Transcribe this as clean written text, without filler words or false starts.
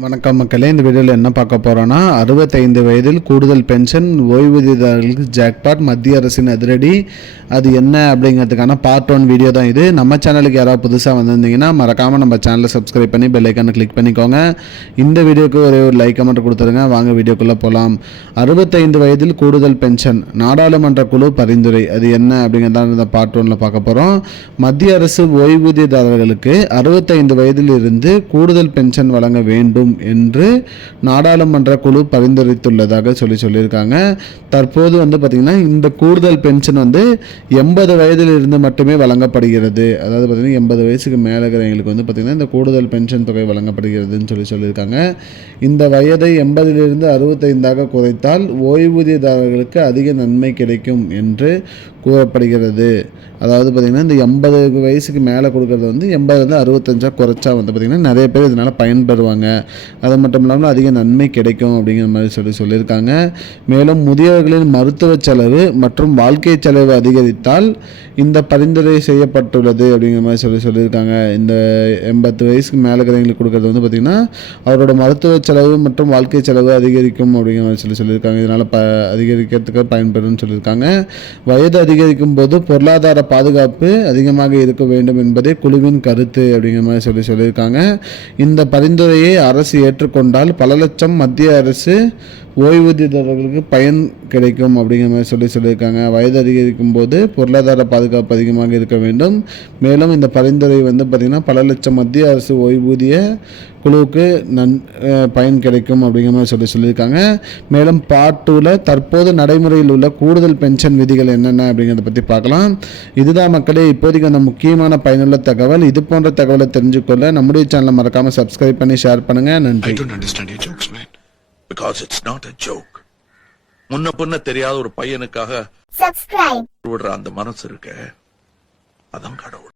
வணக்கம் மக்களே, இந்த வீடியோவில் என்ன பார்க்க போகிறோன்னா 65 வயதில் கூடுதல் பென்ஷன் ஓய்வூதியதாரர்களுக்கு ஜாக்பாட், மத்திய அரசின் அதிரடி. அது என்ன அப்படிங்கிறதுக்கான பார்ட் 1 வீடியோ தான் இது. நம்ம சேனலுக்கு யாராவது புதுசாக வந்திருந்தீங்கன்னா மறக்காமல் நம்ம சேனலை சப்ஸ்கிரைப் பண்ணி பெல் ஐக்கானை கிளிக் பண்ணிக்கோங்க. இந்த வீடியோக்கு ஒரே ஒரு லைக் கமெண்ட் கொடுத்துருங்க. வாங்க வீடியோக்குள்ளே போகலாம். 65 வயதில் கூடுதல் பென்ஷன் நாடாளுமன்ற குழு பரிந்துரை. அது என்ன அப்படிங்கிறதான் இந்த பார்ட் 1ல் பார்க்க போகிறோம். மத்திய அரசு ஓய்வூதியதாரர்களுக்கு 65 வயதில் இருந்து கூடுதல் பென்ஷன் வழங்க வேண்டும் என்று நாடாளுமன்ற குழு பரிந்துரைத்துள்ளதாக சொல்லியிருக்காங்க. தற்போது பார்த்தீங்கன்னா இந்த கூடுதல் பென்ஷன் 80 வயதில் இருந்து மட்டுமே வழங்கப்படுகிறது. அதாவது பார்த்தீங்கன்னா 80 வயசுக்கு மேலே இருக்கிறவங்களுக்கு பார்த்தீங்கன்னா இந்த கூடுதல் பென்ஷன் தொகை வழங்கப்படுகிறதுன்னு சொல்லியிருக்காங்க. இந்த வயதை 80லிருந்து 65ஆக குறைத்தால் ஓய்வூதியதாரர்களுக்கு அதிக நன்மை கிடைக்கும் என்று கூறப்படுகிறது. அதாவது பார்த்திங்கன்னா இந்த 80 வயசுக்கு மேலே கொடுக்கறது 80லேருந்து 65 குறைச்சா பார்த்திங்கன்னா நிறைய பேர் இதனால் பயன்பெறுவாங்க. அது மட்டும் இல்லாமல் அதிக நன்மை கிடைக்கும் அப்படிங்கிற மாதிரி சொல்லியிருக்காங்க. மேலும் முதியவர்களின் மருத்துவ செலவு மற்றும் வாழ்க்கை செலவு அதிகரித்தால் இந்த பரிந்துரை செய்யப்பட்டுள்ளது அப்படிங்கிற மாதிரி சொல்லியிருக்காங்க. இந்த 80 வயசுக்கு மேலே இருக்கிறவங்களுக்கு கொடுக்கறது பார்த்திங்கன்னா அவரோட மருத்துவ செலவு மற்றும் வாழ்க்கை செலவு அதிகரிக்கும் அப்படிங்கிற மாதிரி சொல்லியிருக்காங்க. இதனால் அதிகரிக்கிறதுக்கு பயன்பெறும்னு சொல்லியிருக்காங்க. வயது அதிகரிக்கும் போது பொருளாதார பாதுகாப்பு அதிகமாக இருக்க வேண்டும் என்பதே குழுவின் கருத்து அப்படிங்கிற மாதிரி சொல்லியிருக்காங்க. இந்த பரிந்துரையை அரசு ஏற்றுக்கொண்டால் பல லட்சம் மத்திய அரசு ஓய்வூதியதாரர்களுக்கு பயன் கிடைக்கும் அப்படிங்கிற மாதிரி சொல்லியிருக்காங்க. வயது அதிகரிக்கும் போது பொருளாதார பாதுகாப்பு அதிகமாக இருக்க வேண்டும். மேலும் இந்த பரிந்துரை பார்த்திங்கன்னா பல லட்சம் மத்திய அரசு ஓய்வூதிய குழுவுக்கு பயன் கிடைக்கும் அப்படிங்கிற மாதிரி சொல்லியிருக்காங்க. மேலும் பார்ட் 2ல் தற்போது நடைமுறையில் உள்ள கூடுதல் பென்ஷன் விதிகள் என்னென்ன அப்படிங்கிறத பற்றி பார்க்கலாம். இதுதான் மக்களே இப்போதைக்கு அந்த முக்கியமான பயனுள்ள தகவல். இது போன்ற தகவலை தெரிஞ்சுக்கொள்ள நம்முடைய சேனலை மறக்காமல் சப்ஸ்கிரைப் பண்ணி ஷேர் பண்ணுங்க. நன்றி. Because it's not a joke. முன்ன பின்ன தெரியாத ஒரு பையனுக்காக விடுற அந்த மனசு இருக்க, அதான் கடவுள்.